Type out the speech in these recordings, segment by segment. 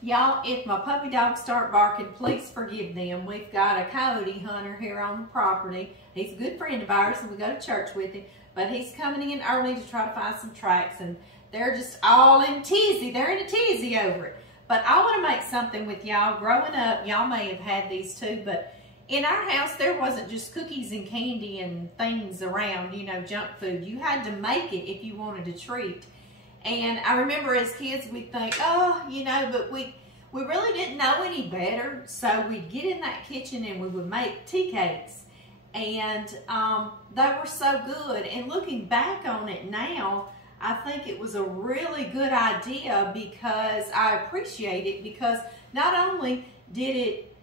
Y'all, if my puppy dogs start barking, please forgive them. We've got a coyote hunter here on the property. He's a good friend of ours and we go to church with him. But he's coming in early to try to find some tracks and they're just all in tizzy. They're in a tizzy over it. But I want to make something with y'all. Growing up, y'all may have had these too, but in our house, there wasn't just cookies and candy and things around, you know, junk food. You had to make it if you wanted a treat. And I remember as kids, we'd think, oh, you know, but we really didn't know any better. So we'd get in that kitchen and we would make tea cakes. And they were so good. And looking back on it now, I think it was a really good idea because I appreciate it because not only did it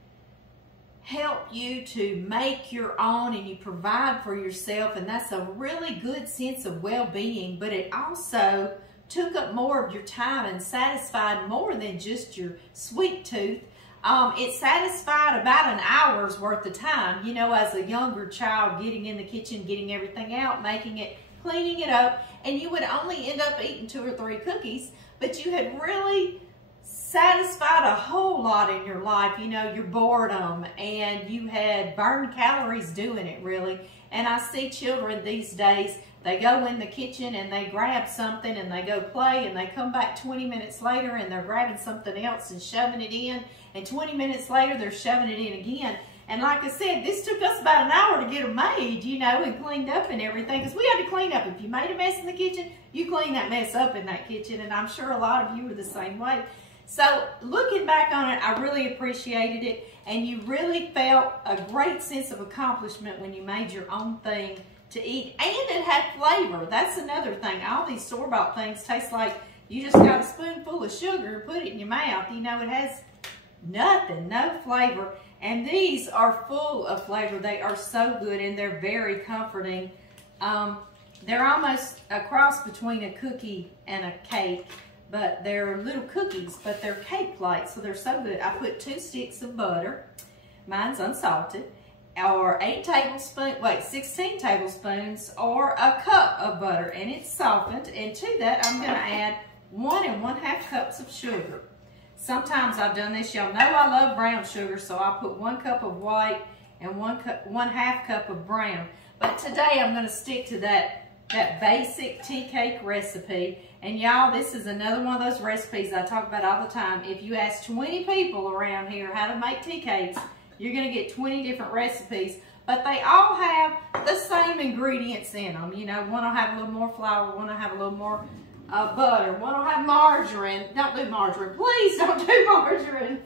help you to make your own and you provide for yourself, and that's a really good sense of well-being, but it also took up more of your time and satisfied more than just your sweet tooth. It satisfied about an hour's worth of time, you know, as a younger child, getting in the kitchen, getting everything out, making it, cleaning it up, and you would only end up eating 2 or 3 cookies, but you had really satisfied a whole lot in your life, you know, your boredom, and you had burned calories doing it, really. And I see children these days, they go in the kitchen and they grab something and they go play and they come back 20 minutes later and they're grabbing something else and shoving it in, and 20 minutes later they're shoving it in again. And like I said, this took us about an hour to get them made, you know, and cleaned up and everything, because we had to clean up. If you made a mess in the kitchen, you clean that mess up in that kitchen, and I'm sure a lot of you were the same way. So looking back on it, I really appreciated it, and you really felt a great sense of accomplishment when you made your own thing to eat, and it had flavor. That's another thing. All these store-bought things taste like you just got a spoonful of sugar and put it in your mouth. You know, it has nothing, no flavor. And these are full of flavor. They are so good and they're very comforting. They're almost a cross between a cookie and a cake, but they're little cookies, but they're cake-like, so they're so good. I put 2 sticks of butter. Mine's unsalted. Or 16 tablespoons or a cup of butter, and it's softened. And to that, I'm gonna add 1 1/2 cups of sugar. Sometimes I've done this. Y'all know I love brown sugar, so I put 1 cup of white and 1/2 cup of brown. But today I'm gonna stick to that basic tea cake recipe. And y'all, this is another one of those recipes I talk about all the time. If you ask 20 people around here how to make tea cakes, you're gonna get 20 different recipes, but they all have the same ingredients in them. You know, one will have a little more flour, one will have a little more butter, one will have margarine. Don't do margarine, please don't do margarine.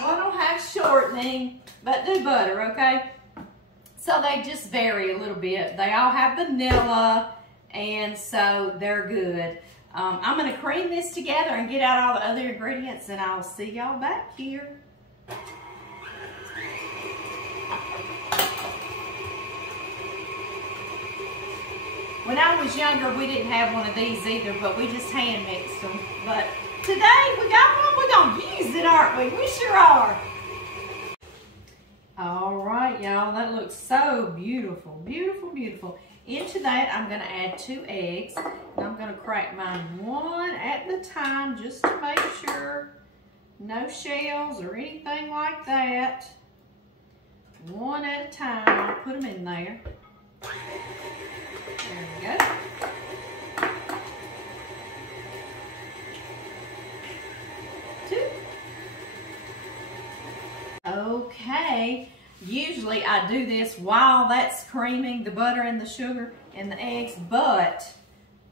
One will have shortening, but do butter, okay? So they just vary a little bit. They all have vanilla, and so they're good. I'm gonna cream this together and get out all the other ingredients, and I'll see y'all back here. When I was younger, we didn't have one of these either, but we just hand mixed them. But today we got one, we're gonna use it, aren't we? We sure are. All right, y'all, that looks so beautiful, beautiful, beautiful. Into that, I'm gonna add 2 eggs. And I'm gonna crack mine 1 at the time just to make sure no shells or anything like that. 1 at a time, I'll put them in there. There we go. Okay, usually I do this while that's creaming the butter and the sugar and the eggs, but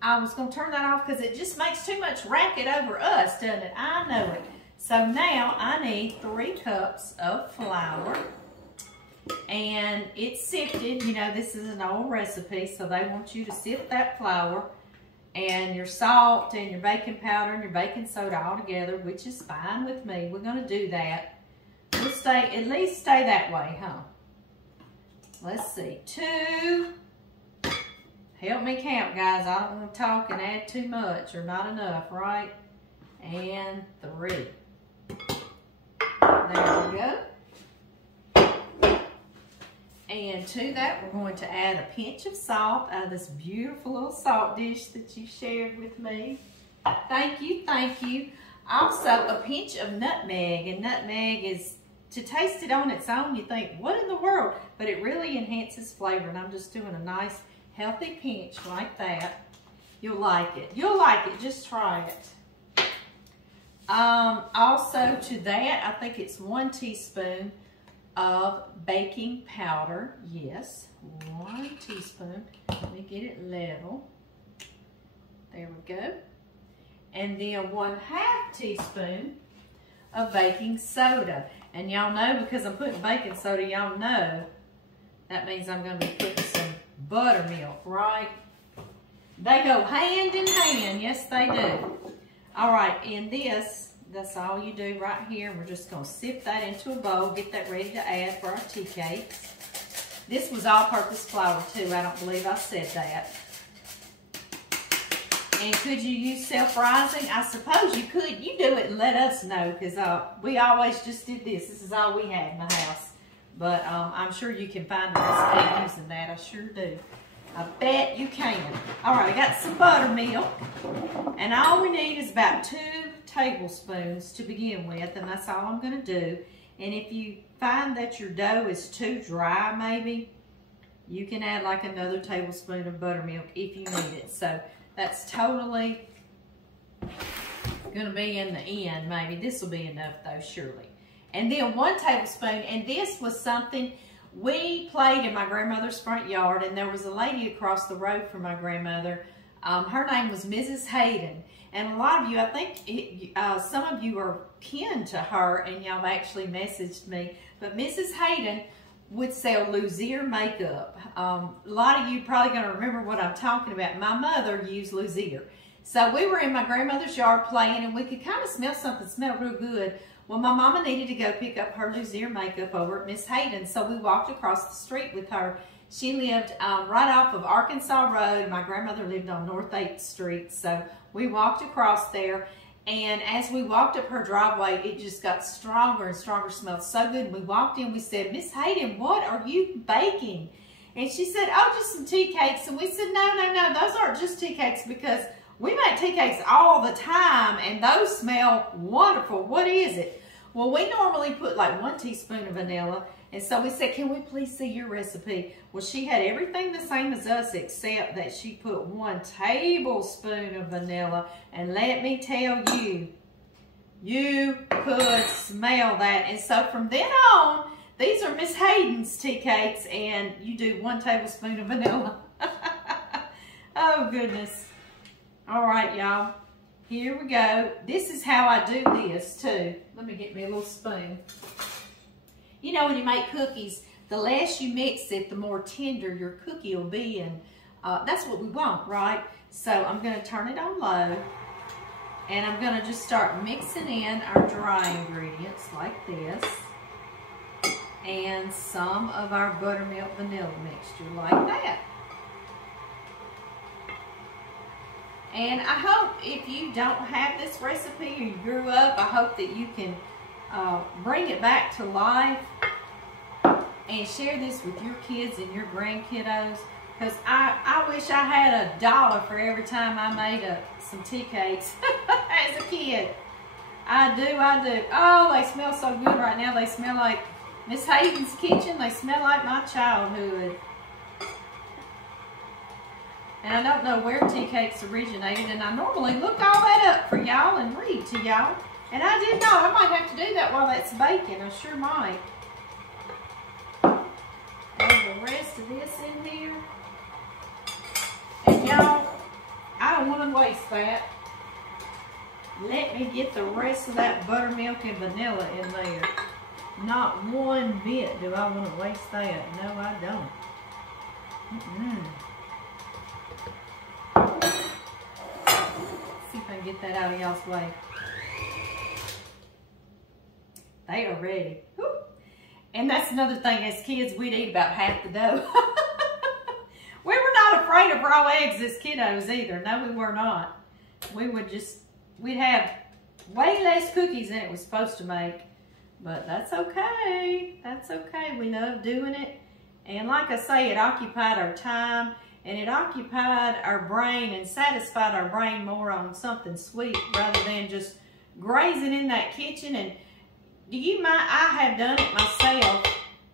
I was going to turn that off because it just makes too much racket over us, doesn't it? I know it. So now I need 3 cups of flour, and it's sifted. You know, this is an old recipe, so they want you to sift that flour and your salt and your baking powder and your baking soda all together, which is fine with me. We're going to do that. We'll at least stay that way, huh? Let's see, 2. Help me count, guys. I don't want to talk and add too much or not enough, right? And 3. There we go. And to that, we're going to add a pinch of salt out of this beautiful little salt dish that you shared with me. Thank you, thank you. Also, a pinch of nutmeg, and nutmeg is, to taste it on its own, you think, what in the world? But it really enhances flavor, and I'm just doing a nice, healthy pinch like that. You'll like it. You'll like it. Just try it. Also, to that, I think it's 1 teaspoon of baking powder. Yes, 1 teaspoon. Let me get it level. There we go. And then 1/2 teaspoon of baking soda. And y'all know, because I'm putting baking soda, y'all know that means I'm going to be putting some buttermilk, right? They go hand in hand. Yes, they do. All right, and this, that's all you do right here. We're just going to sift that into a bowl, get that ready to add for our tea cakes. This was all-purpose flour, too. I don't believe I said that. And could you use self-rising? I suppose you could. You do it and let us know, because we always just did this. This is all we had in the house. But I'm sure you can find a recipe using that. I sure do. I bet you can. All right, I got some buttermilk. And all we need is about 2 tablespoons to begin with, and that's all I'm going to do. And if you find that your dough is too dry, maybe, you can add like another tablespoon of buttermilk if you need it. So that's totally going to be in the end, maybe. This will be enough, though, surely. And then 1 tablespoon, and this was something we played in my grandmother's front yard, and there was a lady across the road from my grandmother. Her name was Mrs. Hayden. And a lot of you, I think some of you are kin to her, and y'all actually messaged me. But Mrs. Hayden would sell Luzier makeup. A lot of you probably going to remember what I'm talking about. My mother used Luzier. So we were in my grandmother's yard playing, and we could kind of smell something smell real good. Well, my mama needed to go pick up her Luzier makeup over at Miss Hayden, so we walked across the street with her. She lived right off of Arkansas Road, and my grandmother lived on North 8th Street, so we walked across there, and as we walked up her driveway, it just got stronger and stronger, smelled so good. We walked in, we said, Miss Hayden, what are you baking? And she said, oh, just some tea cakes. And we said, no, those aren't just tea cakes, because we make tea cakes all the time, and those smell wonderful. What is it? Well, we normally put like 1 teaspoon of vanilla, and so we said, can we please see your recipe? Well, she had everything the same as us, except that she put 1 tablespoon of vanilla, and let me tell you, you could smell that. And so from then on, these are Miss Hayden's tea cakes, and you do 1 tablespoon of vanilla. Oh, goodness. All right, y'all. Here we go. This is how I do this, too. Let me get me a little spoon. You know, when you make cookies, the less you mix it, the more tender your cookie will be, and that's what we want, right? So I'm going to turn it on low, and I'm going to just start mixing in our dry ingredients like this, and some of our buttermilk vanilla mixture like that. And I hope if you don't have this recipe or you grew up, I hope that you can bring it back to life and share this with your kids and your grandkiddos. Because I wish I had $1 for every time I made some tea cakes as a kid. I do. Oh, they smell so good right now. They smell like Miss Hayden's kitchen. They smell like my childhood. And I don't know where tea cakes originated, and I normally look all that up for y'all and read to y'all. And I didn't know. I might have to do that while that's baking. I sure might. Add the rest of this in here. And y'all, I don't want to waste that. Let me get the rest of that buttermilk and vanilla in there. Not one bit do I want to waste that. No, I don't. See if I can get that out of y'all's way. They are ready. Woo. And that's another thing, as kids, we'd eat about half the dough. We were not afraid of raw eggs as kiddos either. No, we were not. We'd have way less cookies than it was supposed to make. But that's okay. That's okay. We love doing it. And like I say, it occupied our time. And it occupied our brain and satisfied our brain more on something sweet rather than just grazing in that kitchen. And do you mind? I have done it myself.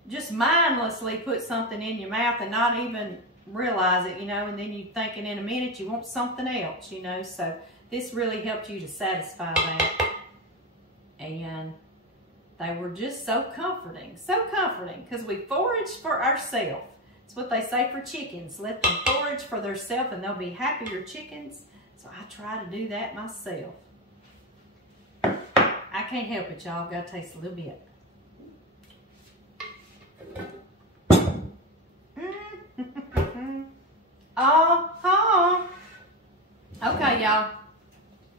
Just mindlessly put something in your mouth and not even realize it, you know, and then you thinking in a minute you want something else, you know. So this really helped you to satisfy that. And they were just so comforting, because we forage for ourselves. It's what they say for chickens. Let them forage for themselves and they'll be happier chickens. So I try to do that myself. I can't help it, y'all. Gotta taste a little bit. Okay, y'all.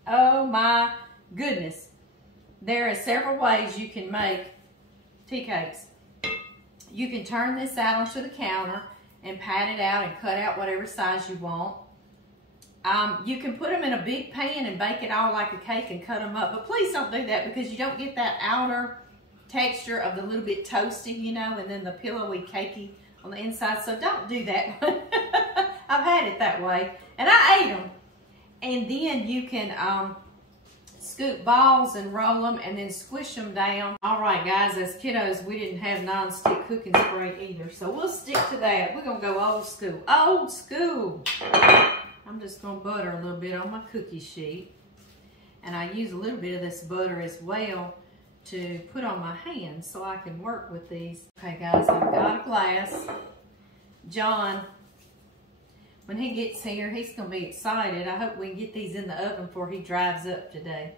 Oh my goodness. There are several ways you can make tea cakes. You can turn this out onto the counter and pat it out and cut out whatever size you want. You can put them in a big pan and bake it all like a cake and cut them up. But please don't do that, because you don't get that outer texture of the little bit toasty, you know, and then the pillowy, cakey on the inside. So don't do that. I've had it that way. And I ate them. And then you can scoop balls and roll them and then squish them down. All right, guys, as kiddos, we didn't have non-stick cooking spray either. So we'll stick to that. We're going to go old school. Old school. I'm just going to butter a little bit on my cookie sheet. And I use a little bit of this butter as well to put on my hands so I can work with these. Okay, guys, I've got a glass. John, when he gets here, he's going to be excited. I hope we can get these in the oven before he drives up today.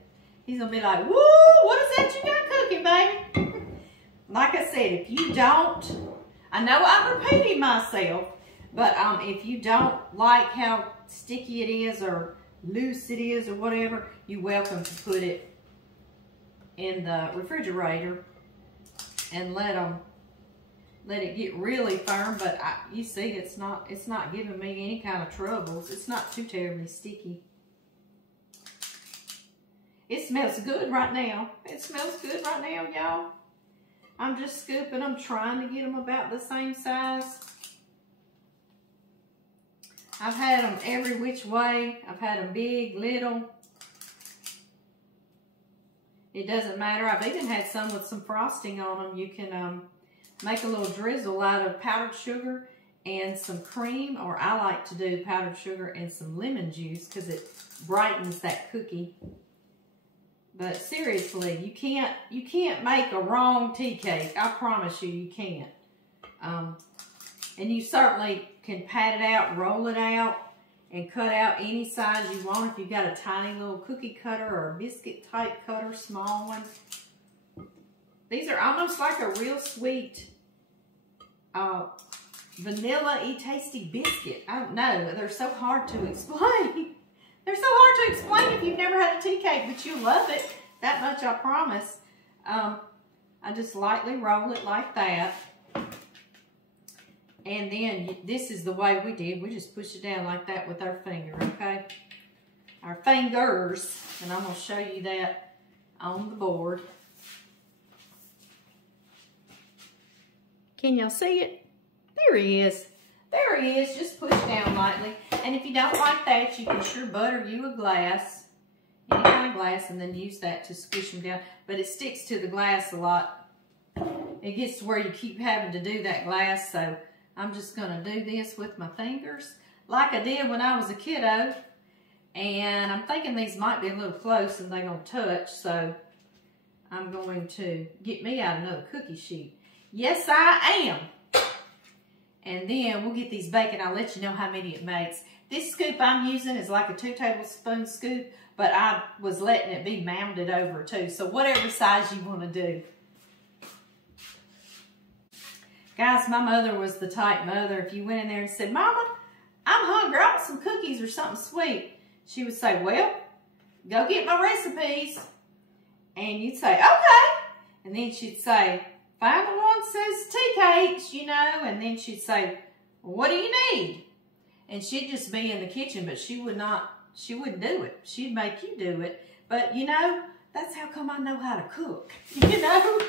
He's going to be like, woo, what is that you got cooking, baby? Like I said, if you don't, I know I'm repeating myself, but if you don't like how sticky it is or loose it is or whatever, you're welcome to put it in the refrigerator and let it get really firm. But you see, it's not giving me any kind of troubles. It's not too terribly sticky. It smells good right now. It smells good right now, y'all. I'm just scooping them, trying to get them about the same size. I've had them every which way. I've had them big, little. It doesn't matter. I've even had some with some frosting on them. You can make a little drizzle out of powdered sugar and some cream, or I like to do powdered sugar and some lemon juice because it brightens that cookie. But seriously, you can't make a wrong tea cake. I promise you, you can't. And you certainly can pat it out, roll it out, and cut out any size you want. If you've got a tiny little cookie cutter or a biscuit type cutter, small one. These are almost like a real sweet vanilla-y tasty biscuit. I don't know. They're so hard to explain. They're so hard to explain if you've never had a tea cake, but you love it. That much I promise. I just lightly roll it like that. And then this is the way we did. We just push it down like that with our finger, okay? Our fingers. And I'm going to show you that on the board. Can y'all see it? There he is. There he is. Just push down lightly. And if you don't like that, you can sure butter you a glass. Any kind of glass, and then use that to squish them down. But it sticks to the glass a lot. It gets to where you keep having to do that glass, so I'm just going to do this with my fingers like I did when I was a kiddo. And I'm thinking these might be a little close and they're going to touch, so I'm going to get me out another cookie sheet. Yes, I am. And then we'll get these baking. I'll let you know how many it makes. This scoop I'm using is like a 2 tablespoon scoop, but I was letting it be mounded over too. So whatever size you want to do. Guys, my mother was the type mother, if you went in there and said, Mama, I'm hungry, I want some cookies or something sweet, she would say, well, go get my recipes. And you'd say, okay. And then she'd say, find the one that says tea cakes, you know. And then she'd say, what do you need? And she'd just be in the kitchen, but she wouldn't do it. She'd make you do it. But, you know, that's how come I know how to cook, you know.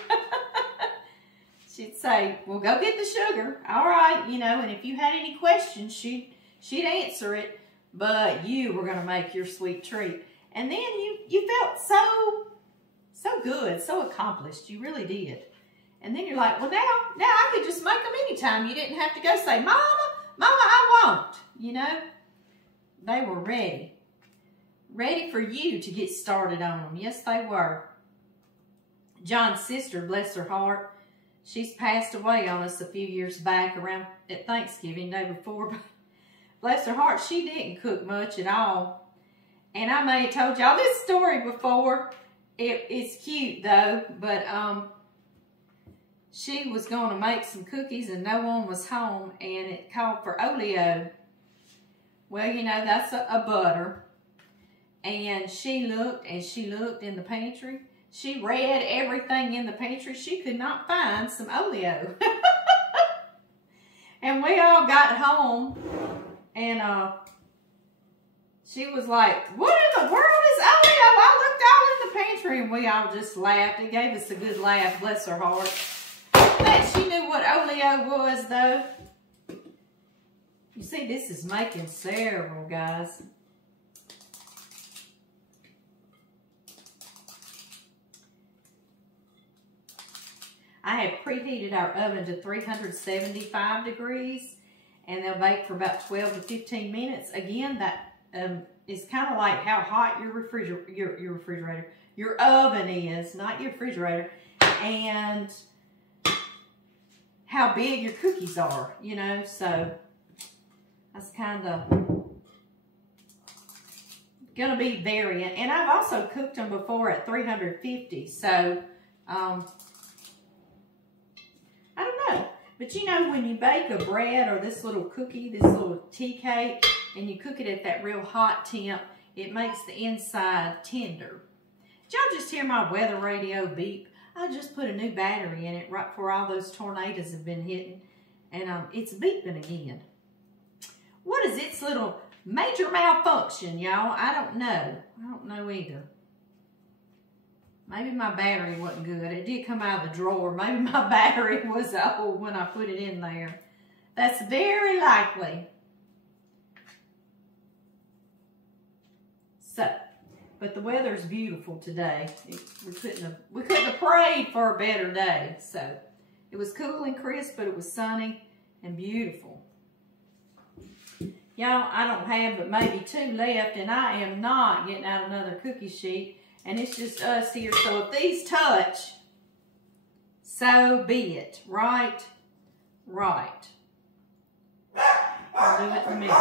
She'd say, well, go get the sugar. All right, you know, and if you had any questions, she'd answer it, but you were going to make your sweet treat. And then you felt so good, so accomplished. You really did. And then you're like, well, now I could just make them anytime. You didn't have to go say, Mama, I won't. You know, they were ready. Ready for you to get started on them. Yes, they were. John's sister, bless her heart, she's passed away on us a few years back around at Thanksgiving, day before. But bless her heart, she didn't cook much at all. And I may have told y'all this story before. It's cute though, but she was going to make some cookies and no one was home, and it called for oleo. Well, you know, that's a butter. And she looked and she looked in the pantry. She read everything in the pantry. She could not find some oleo. And we all got home, and she was like, what in the world is oleo? I looked all in the pantry, and we all just laughed. It gave us a good laugh, bless her heart. But she knew what oleo was, though. You see, this is making several, guys. I have preheated our oven to 375 degrees, and they'll bake for about 12 to 15 minutes. Again, that is kind of like how hot your oven is, not your refrigerator, and how big your cookies are, you know. So that's kind of gonna be varying. And I've also cooked them before at 350, so I don't know. But you know, when you bake a bread or this little cookie, this little tea cake, and you cook it at that real hot temp, it makes the inside tender. Did y'all just hear my weather radio beep? I just put a new battery in it right before all those tornadoes have been hitting, and it's beeping again. What is its little major malfunction, y'all? I don't know. I don't know either. Maybe my battery wasn't good. It did come out of the drawer. Maybe my battery was old when I put it in there. That's very likely. So, but the weather's beautiful today. We couldn't have prayed for a better day. So, it was cool and crisp, but it was sunny and beautiful. Y'all, I don't have but maybe 2 left, and I am not getting out another cookie sheet. And it's just us here. So if these touch, so be it. Right? Right. I'll do it in a minute.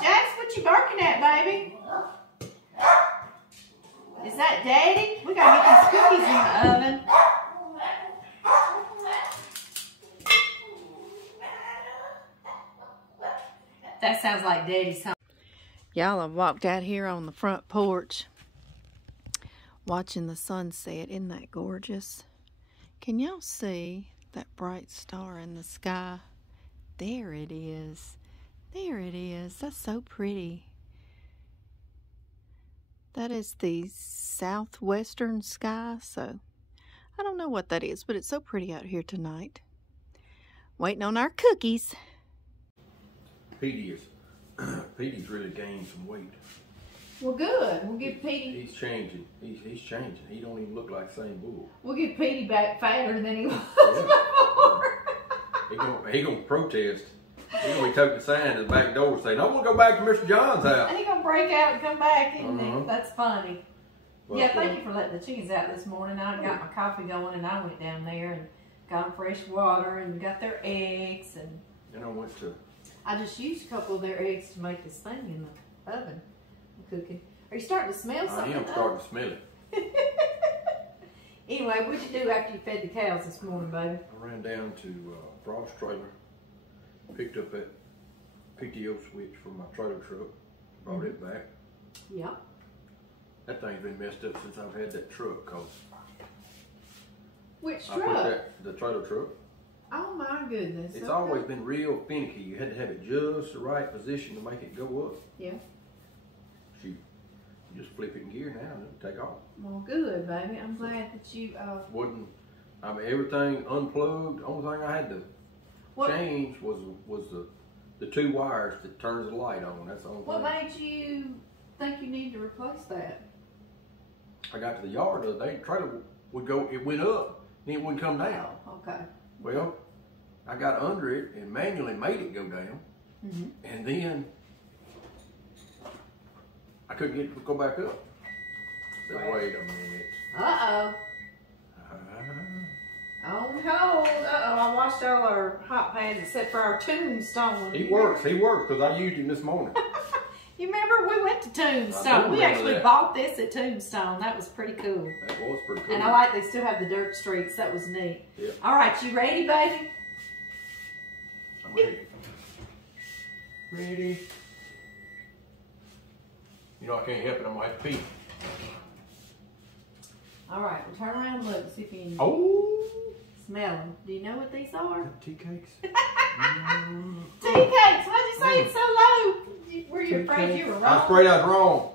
Jax, what you barking at, baby? Is that Daddy? We gotta get these cookies in the oven. That sounds like Daddy's home. Y'all, I've walked out here on the front porch watching the sunset. Isn't that gorgeous? Can y'all see that bright star in the sky? There it is. There it is. That's so pretty. That is the southwestern sky, so I don't know what that is, but it's so pretty out here tonight. Waiting on our cookies. Petey's really gained some weight. Well, good. We'll get Petey. He's changing. He's changing. He don't even look like the same bull. We'll get Petey back fatter than he was before. He gonna protest. He gonna be taking a sign at the back door saying, "I want to go back to Mr. John's house." He gonna break out and come back, isn't he? That's funny. Well, yeah, thank you for letting the chickens out this morning. I got my coffee going, and I went down there and got them fresh water and got their eggs, and I went to. I just used a couple of their eggs to make this thing in the oven. Cooking. Are you starting to smell something? I am starting to smell it. Anyway, what'd you do after you fed the cows this morning, baby? I ran down to Frost Trailer, picked up that PTO switch from my trailer truck, brought it back. Yeah. That thing's been messed up since I've had that truck, cause which I truck? put the trailer truck. Oh my goodness. It's always been real finicky. You had to have it just the right position to make it go up. Yeah. You just flip it in gear now and it'll take off. Well, good, baby. I'm glad that you I mean, everything unplugged. The only thing I had to change was the 2 wires that turns the light on. That's the only thing. What made you think you need to replace that? I got to the yard the other day, the trailer would go, it went up, then it wouldn't come down. Oh, okay. Well, I got under it and manually made it go down. And then I couldn't get it to go back up. Said, wait a minute. Uh-oh. On hold. Uh-oh, I washed all our hot pans except for our tombstone. He works because I used him this morning. You remember we went to Tombstone? We actually bought this at Tombstone. That was pretty cool. That was pretty cool. And I like they still have the dirt streaks. That was neat. Yep. All right, you ready, baby? I'm ready. Ready. You know I can't help it. I'm like pee. All right, well, turn around and look and see if you can smell them. Do you know what these are? Tea cakes. Tea cakes. Why'd you say it so low? Were you afraid you were wrong? I was afraid I was wrong.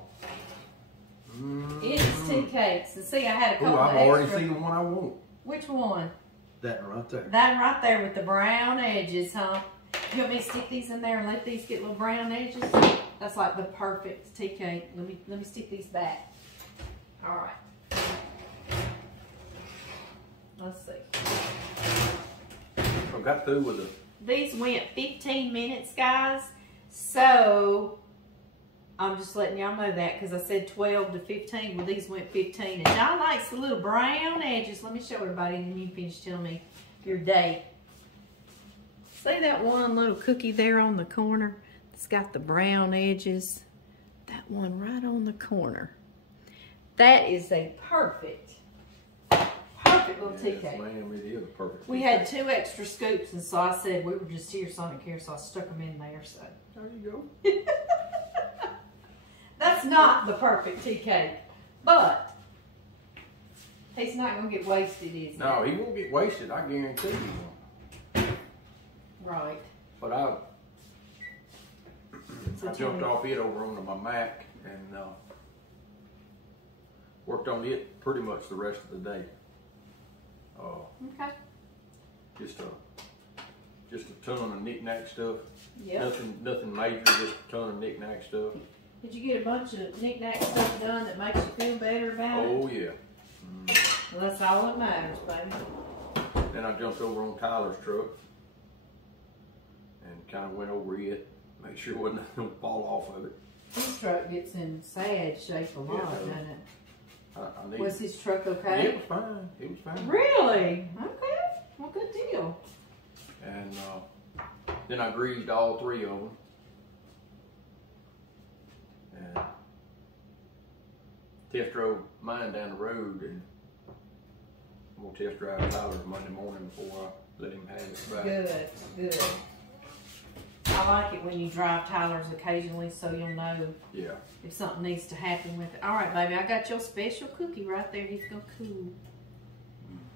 It is tea cakes. And see, I had a couple I've of already extra. seen the one I want. Which one? That one right there. That right there with the brown edges, huh? You want me to stick these in there and let these get little brown edges? That's like the perfect tea cake. Let me stick these back. All right. Let's see. I got through with it. These went 15 minutes, guys. So, I'm just letting y'all know that because I said 12 to 15. Well, these went 15. And John likes the little brown edges. Let me show everybody and then you finish telling me your day. See that one little cookie there on the corner? It's got the brown edges. That one right on the corner. That is a perfect little tea cake. Ma'am, it is a perfect. We had 2 extra scoops, and so I said we were just here, Sonic here, so I stuck them in there. So there you go. That's not the perfect tea cake, but he's not gonna get wasted, is he? No, he won't get wasted. I guarantee you won't. Right. But I jumped off it over onto my Mac and worked on it pretty much the rest of the day. Okay. Just a ton of knick-knack stuff. Yep. Nothing major, just a ton of knick-knack stuff. Did you get a bunch of knick-knack stuff done that makes you feel better about it? Oh yeah. Well, that's all that matters, baby. Then I jumped over on Tyler's truck and kind of went over it, make sure wasn't nothing gonna fall off of it. His truck gets in sad shape a lot, doesn't it? Was his truck okay? Yeah, it was fine. It was fine. Really? Okay. Well, good deal. And then I greased all 3 of them. And test drove mine down the road, and I'm gonna test drive Tyler's Monday morning before I let him have it back. Good, good. I like it when you drive Tyler's occasionally so you'll know if something needs to happen with it. All right, baby, I got your special cookie right there. He's gonna cool.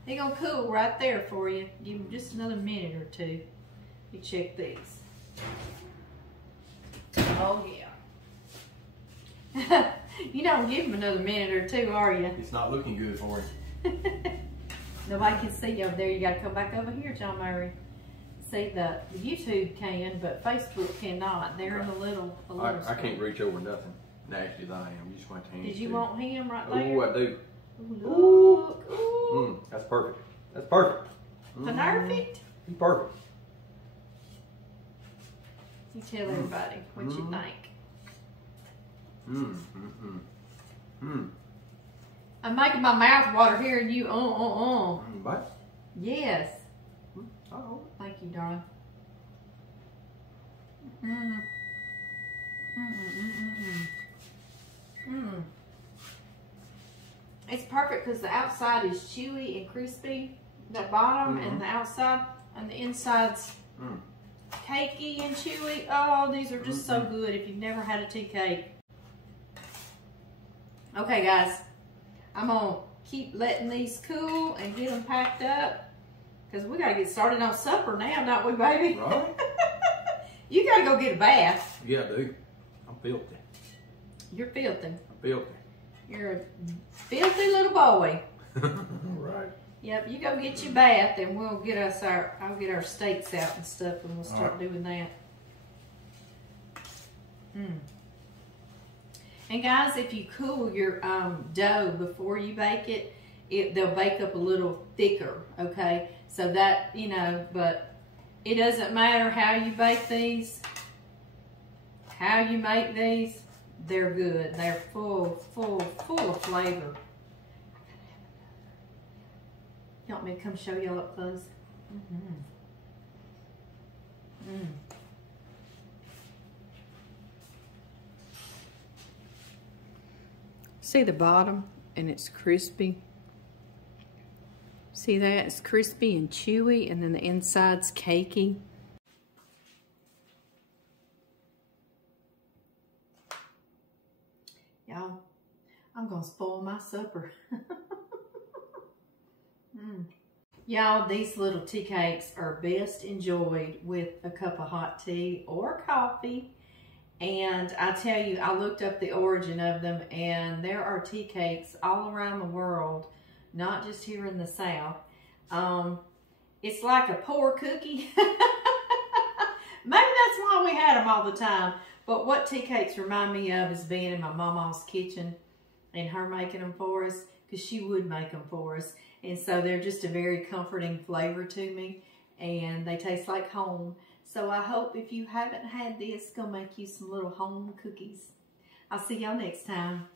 He's gonna cool right there for you. Give him just another minute or 2. You check these. Oh, yeah. You don't give him another minute or 2, are you? It's not looking good for him. Nobody can see you over there. You gotta come back over here, John Murray. See, the YouTube can, but Facebook cannot. They're in the little I can't reach over nothing. Nasty as I am. You just want to hand. Did you want him right there? Oh, I do. Ooh, look. Ooh. That's perfect. That's perfect. Perfect? He's perfect. You tell everybody what you think. I'm making my mouth water hearing you. What? Yes. Oh. Thank you, darling. It's perfect because the outside is chewy and crispy, the bottom and the outside, and the inside's cakey and chewy. Oh, these are just so good if you've never had a tea cake. Okay, guys, I'm gonna keep letting these cool and get them packed up because we gotta get started on supper now, don't we, baby? Right. You gotta go get a bath. Yeah, I do. I'm filthy. You're filthy. I'm filthy. You're a filthy little boy. Right. Yep, you go get your bath and we'll get us I'll get our steaks out and stuff and we'll start doing that. And guys, if you cool your dough before you bake it, they'll bake up a little thicker, okay? So that, you know, but it doesn't matter how you bake these, how you make these, they're good. They're full of flavor. You want me to come show y'all up close? See the bottom, and it's crispy. See that? It's crispy and chewy, and then the inside's cakey. Y'all, I'm gonna spoil my supper. Y'all, these little tea cakes are best enjoyed with a cup of hot tea or coffee. And I tell you, I looked up the origin of them, and there are tea cakes all around the world, not just here in the South. It's like a poor cookie. Maybe that's why we had them all the time. But what tea cakes remind me of is being in my mama's kitchen and her making them for us, because she would make them for us. And so they're just a very comforting flavor to me, and they taste like home. So I hope if you haven't had this, it's gonna make you some little home cookies. I'll see y'all next time.